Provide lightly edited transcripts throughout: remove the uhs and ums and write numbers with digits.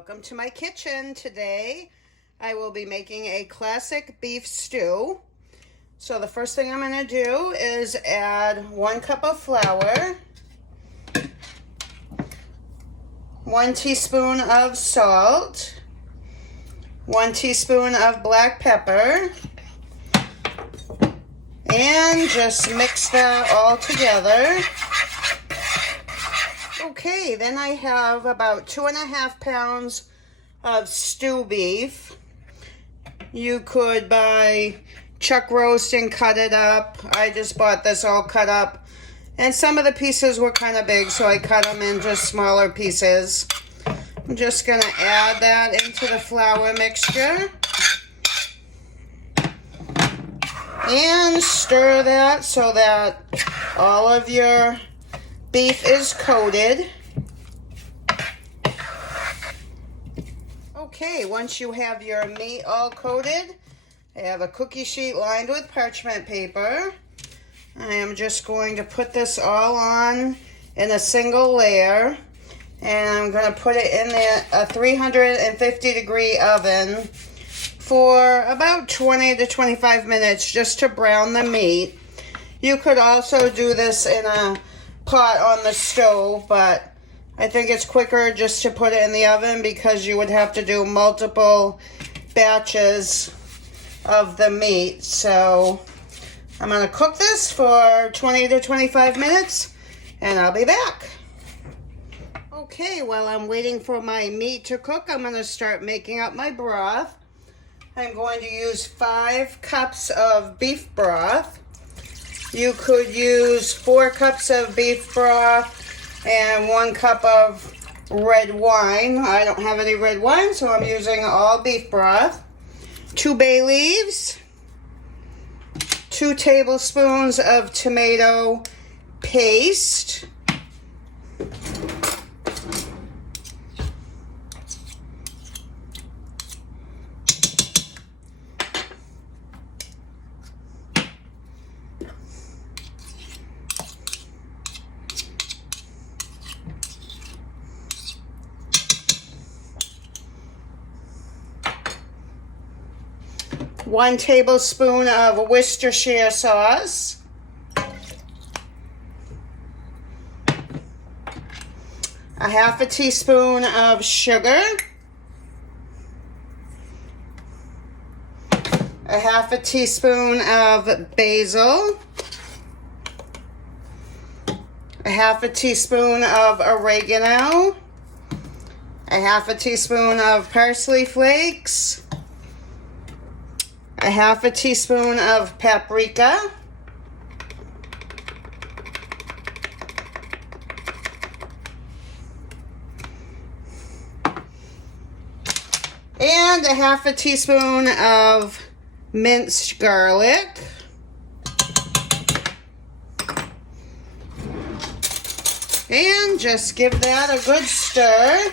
Welcome to my kitchen. Today I will be making a classic beef stew. So the first thing I'm going to do is add 1 cup of flour, 1 teaspoon of salt, 1 teaspoon of black pepper, and just mix that all together. Okay, then I have about 2.5 pounds of stew beef. You could buy chuck roast and cut it up. I just bought this all cut up. And some of the pieces were kind of big, so I cut them into smaller pieces. I'm just going to add that into the flour mixture. And stir that so that all of your beef is coated. Okay, once you have your meat all coated, I have a cookie sheet lined with parchment paper. I am just going to put this all on in a single layer, and I'm going to put it in a 350 degree oven for about 20 to 25 minutes just to brown the meat. You could also do this in a pot on the stove, but I think it's quicker just to put it in the oven because you would have to do multiple batches of the meat. So I'm going to cook this for 20 to 25 minutes and I'll be back. Okay, while I'm waiting for my meat to cook, I'm going to start making up my broth. I'm going to use 5 cups of beef broth. You could use 4 cups of beef broth and 1 cup of red wine. I don't have any red wine, so I'm using all beef broth. 2 bay leaves, 2 tablespoons of tomato paste, 1 tablespoon of Worcestershire sauce, a half a teaspoon of sugar, a half a teaspoon of basil, a half a teaspoon of oregano, a half a teaspoon of parsley flakes, a half a teaspoon of paprika, and a half a teaspoon of minced garlic, and just give that a good stir.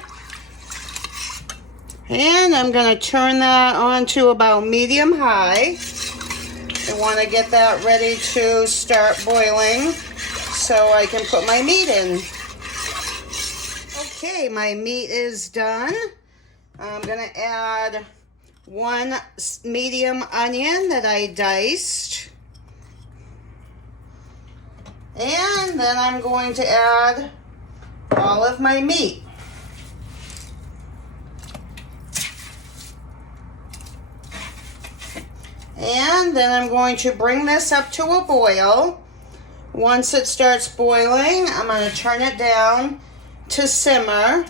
And I'm going to turn that on to about medium-high. I want to get that ready to start boiling so I can put my meat in. Okay, my meat is done. I'm going to add 1 medium onion that I diced. And then I'm going to add all of my meat. And then I'm going to bring this up to a boil. Once it starts boiling, I'm going to turn it down to simmer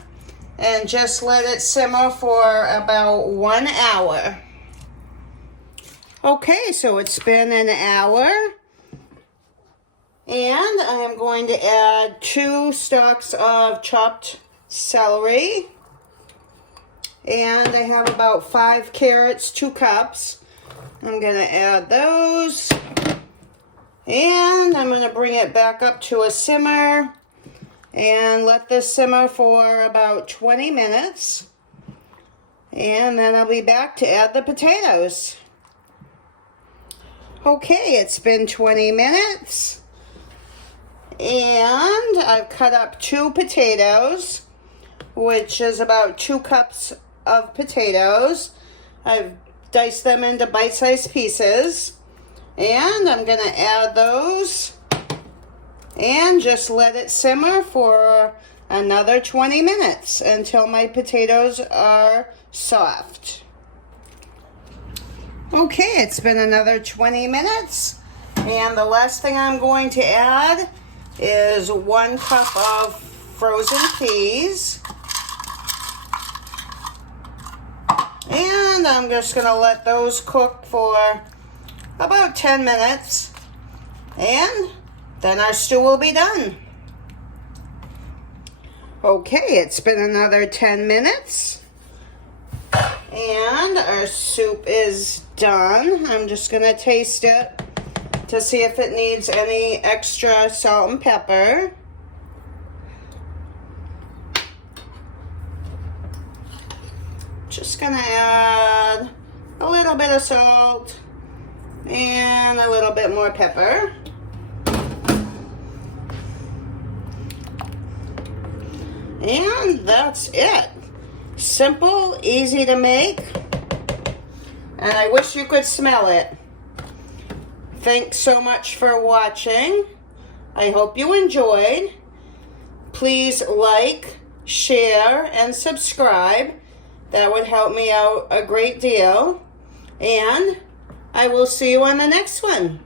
and just let it simmer for about 1 hour. Okay, so it's been an hour. And I am going to add 2 stalks of chopped celery. And I have about 5 carrots, 2 cups. I'm going to add those, and I'm going to bring it back up to a simmer and let this simmer for about 20 minutes, and then I'll be back to add the potatoes. Okay, it's been 20 minutes, and I've cut up 2 potatoes. which is about 2 cups of potatoes. I've diced them into bite-sized pieces. And I'm going to add those and just let it simmer for another 20 minutes until my potatoes are soft. Okay, it's been another 20 minutes. And the last thing I'm going to add is 1 cup of frozen peas. And I'm just going to let those cook for about 10 minutes. And then our stew will be done. Okay, it's been another 10 minutes. And our soup is done. I'm just going to taste it to see if it needs any extra salt and pepper. Just going to add a little bit of salt and a little bit more pepper. And that's it. Simple, easy to make, and I wish you could smell it. Thanks so much for watching. I hope you enjoyed. Please like, share, and subscribe. That would help me out a great deal. And I will see you on the next one.